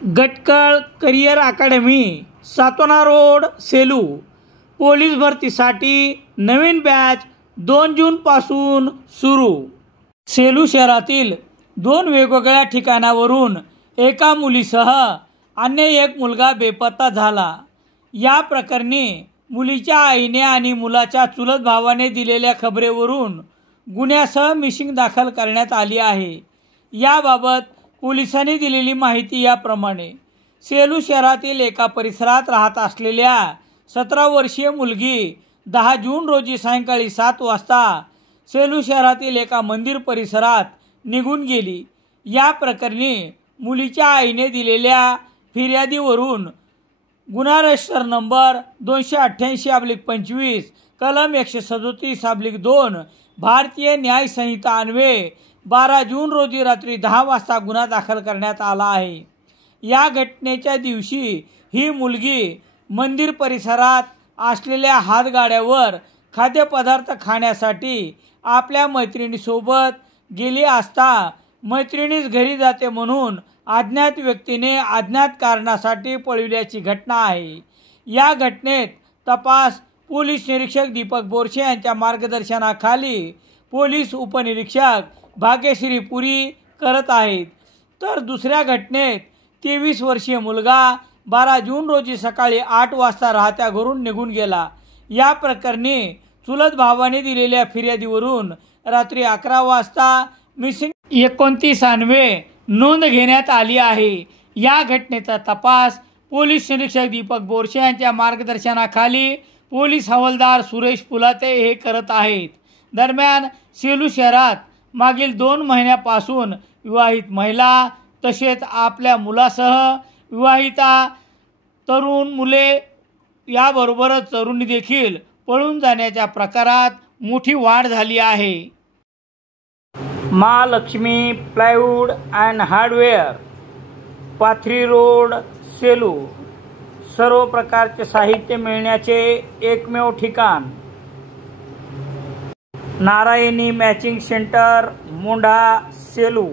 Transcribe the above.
Gatkal Career Academy, Satona Road, Selu. Police भरतीसाठी नवीन batch 2 जूनपासून सुरू. सेलू शहरातील 2 वेगवेगळ्या ठिकाणावरून एका मुलीसह अन्य एक मुलगा बेपत्ता झाला. या प्रकरणी मुलीच्या आईने आणि मुलाच्या चुलत भावाने दिलेल्या खबरेवरून गुन्ह्यासह मिसिंग दाखल करण्यात आली आहे. याबाबत पोलिसांनी दिलेली माहिती याप्रमाणे: सेलू शहरातील एका परिसरात राहत असलेल्या 17 वर्षीय मुलगी 10 जून रोजी सायंकाळी 7 वाजता सेलू शहरातील एका मंदिर परिसरात निघून गेली. या प्रकरणी मुलीच्या आईने दिलेल्या फिर्यादीवरून गुन्हा रजिस्टर नंबर 288/25 कलम 137/2 भारतीय न्याय संहिता अन्वये 12 जून रोजी रात्री 10 वाजता गुन्हा दाखल करण्यात आला आहे. या घटनेच्या दिवशी ही मुलगी मंदिर परिसरात असलेल्या हातगाड्यावर खाद्यपदार्थ खाण्यासाठी आपल्या मैत्रिणीसोबत गेली असता मैत्रिणीच घरी जाते म्हणून अज्ञात व्यक्तीने अज्ञात कारणासाठी पळविल्याची घटना आहे. या घटनेत तपास पोलीस निरीक्षक दीपक बोरसे यांच्या मार्गदर्शनाखाली पोलीस उपनिरीक्षक भाग्यश्री पुरी करत आहेत. तर दुसऱ्या घटनेत 23 वर्षीय मुलगा 12 जून रोजी सकाळी 8 वाजता राहत्या घरून निघून गेला. या प्रकरणी चुलत भावाने दिलेल्या फिर्यादीवरून रात्री 11 वाजता मिसिंग 29 अन्वये नोंद घेण्यात आली आहे. या घटनेचा तपास पोलीस निरीक्षक दीपक बोरसे यांच्या मार्गदर्शनाखाली पोलीस हवालदार सुरेश पुलाते हे करत आहेत. दरम्यान सेलू शहरात मागील 2 महिन्यापासून विवाहित महिला तसेच आपल्या मुलासह विवाहिता तरुण मुले याबरोबरच तरुणी देखील पळून जाण्याच्या प्रकारात मोठी वाढ झाली आहे. Mahalakshmi plywood and hardware, Pathri road, Selu. सर्व प्रकारचे साहित्य मिळण्याचे एकमेव ठिकाण. नारायणी मॅचिंग सेंटर, मोंढा, सेलू.